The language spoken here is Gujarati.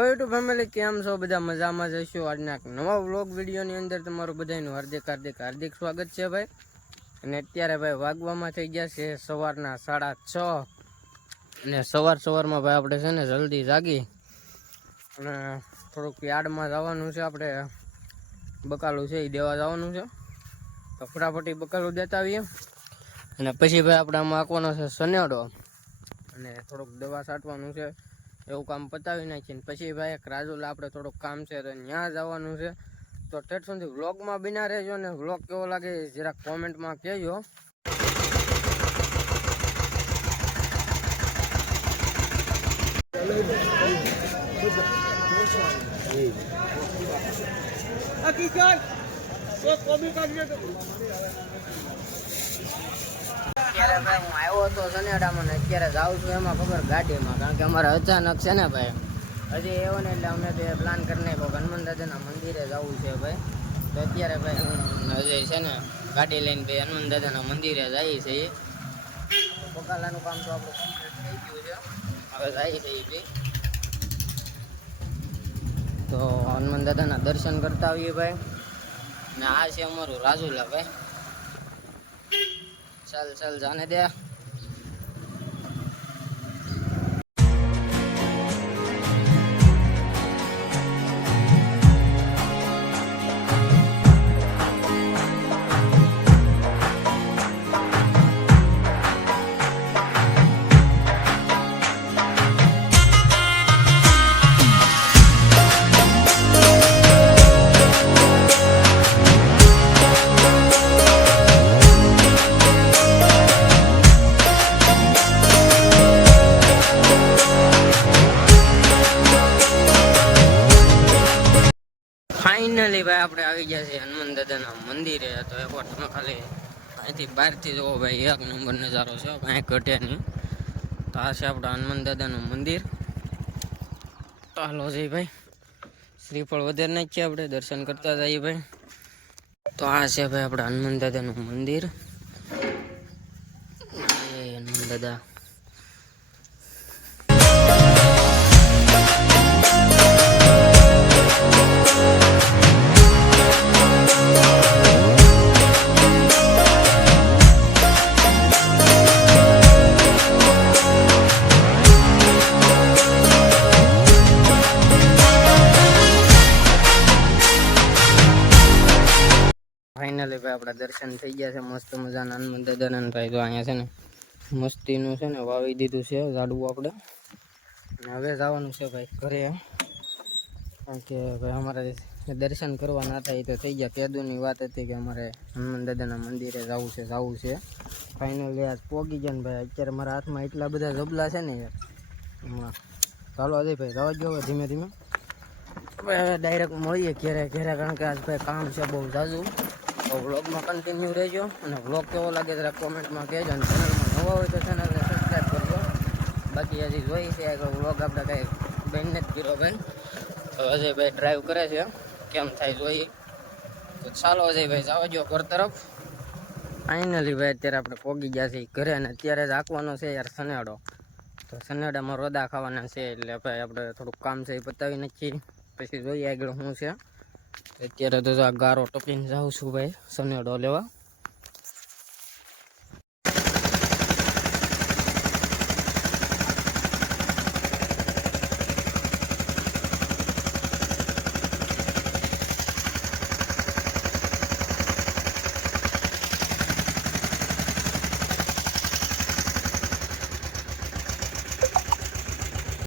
યુટ્યુબ ફેમિલી કેમ છો બધા મજામાં જઈશું આજના એક નવા વ્લોગ વિડીયોની અંદર તમારું બધાનું હાર્દિક સ્વાગત છે ભાઈ। અને અત્યારે ભાઈ વાગવામાં થઈ ગયા છે સવારના 6:30 અને સવારમાં ભાઈ આપણે છે ને જલ્દી જાગી અને થોડુંક યાર્ડમાં જવાનું છે, આપણે બકાલું છે એ દેવા જવાનું છે, તો ફટાફટી બકાલું દેતા આવીએ અને પછી ભાઈ આપણે આમાં આંકવાનો છે સનેડો અને થોડુંક દવા છાંટવાનું છે, એવું કામ પતાવી નાખીને પછી ભાઈ એક રાજુલા આપણે થોડુંક કામ છે તો ત્યાં જવાનું છે। તો ઠેઠ સુધી વ્લોગમાં બિના રહેજો ને વ્લોગ કેવો લાગે જરાક કોમેન્ટમાં કહેજો। અત્યારે ભાઈ હું આવ્યો હતો સનેડામાં ને અત્યારે જાઉં છું એમાં ખબર ગાડીમાં, કારણ કે અમારે અચાનક છે ને ભાઈ હજી એવો ને એટલે અમે તો પ્લાન કરી નાખ્યો હનુમાન દાદાના મંદિરે જવું છે ભાઈ। તો અત્યારે ભાઈ હું હજી છે ને ગાડી લઈને ભાઈ હનુમાન દાદાના મંદિરે જઈએ છીએ। બકાલાનું કામ તો આપણું કમ્પ્લીટ થઈ ગયું છે, હવે જઈએ છીએ ભાઈ। તો હનુમાન દાદાના દર્શન કરતા આવીએ ભાઈ। ને આ છે અમારું રાજુલા ભાઈ। चल जाने दे। ફાઇનલી ભાઈ આપણે આવી ગયા છે હનુમાન દાદાના મંદિરે। તો એકવાર તમે ખાલી અહીંથી બહારથી જુઓ ભાઈ, એક નંબર નજારો છે, કાંઈ ઘટે નહીં। તો આ છે આપણા હનુમાન દાદાનું મંદિર। તો હાલો જઈ ભાઈ, શ્રીફળ વધારે નાખીએ આપણે, દર્શન કરતા જઈએ ભાઈ। તો આ છે ભાઈ આપણા હનુમાન દાદાનું મંદિર। હનુમાન દાદા ફાઇનલી ભાઈ આપણા દર્શન થઈ ગયા છે મસ્ત મજાના હનુમાન દાદાના ભાઈ। તો અહીંયા છે ને મસ્તીનું છે ને વાવી દીધું છે ઝાડવું આપણે, અને હવે જવાનું છે ભાઈ ઘરે, કારણ કે ભાઈ અમારે દર્શન કરવા ના થાય તો થઈ ગયા। પેદુની વાત હતી કે અમારે હનુમાન દાદાના મંદિરે જવું છે। ફાઇનલી આજ પોગી ગયા ને ભાઈ। અત્યારે મારા હાથમાં એટલા બધા જબલા છે ને યાર, હમણાં ચાલો અજય ભાઈ જવા દો હવે ધીમે ધીમે ડાયરેક્ટ મળીએ ઘેરે, કારણ કે આજ ભાઈ કામ છે બહુ ઝાઝું। તો વ્લોગમાં કન્ટિન્યુ રહેજો અને વ્લોગ કેવો લાગે જરા કોમેન્ટમાં કહેજો, અને ચેનલમાં નવા હોય તો ચેનલને સબસ્ક્રાઈબ કરજો। બાકી હજી જોઈ છે કે વ્લોગ આપણે કંઈ બેન નથી કર્યો ભાઈ। તો અજયભાઈ ડ્રાઈવ કરે છે, કેમ થાય જોઈએ। તો ચાલો અજયભાઈ જવા દો ઘર તરફ। ફાઇનલી ભાઈ અત્યારે આપણે પોગી ગયા છીએ ઘરે, અને અત્યારે જ આંકવાનો છે યાર સનેડો। તો સનેડામાં રોદા ખાવાના છે, એટલે ભાઈ આપણે થોડુંક કામ છે એ પતાવી નાખીએ, પછી જોઈએ આગળ શું છે। અત્યારે તો આ ગારો ટપીને જાઉં છું ભાઈ સનેડો લેવા।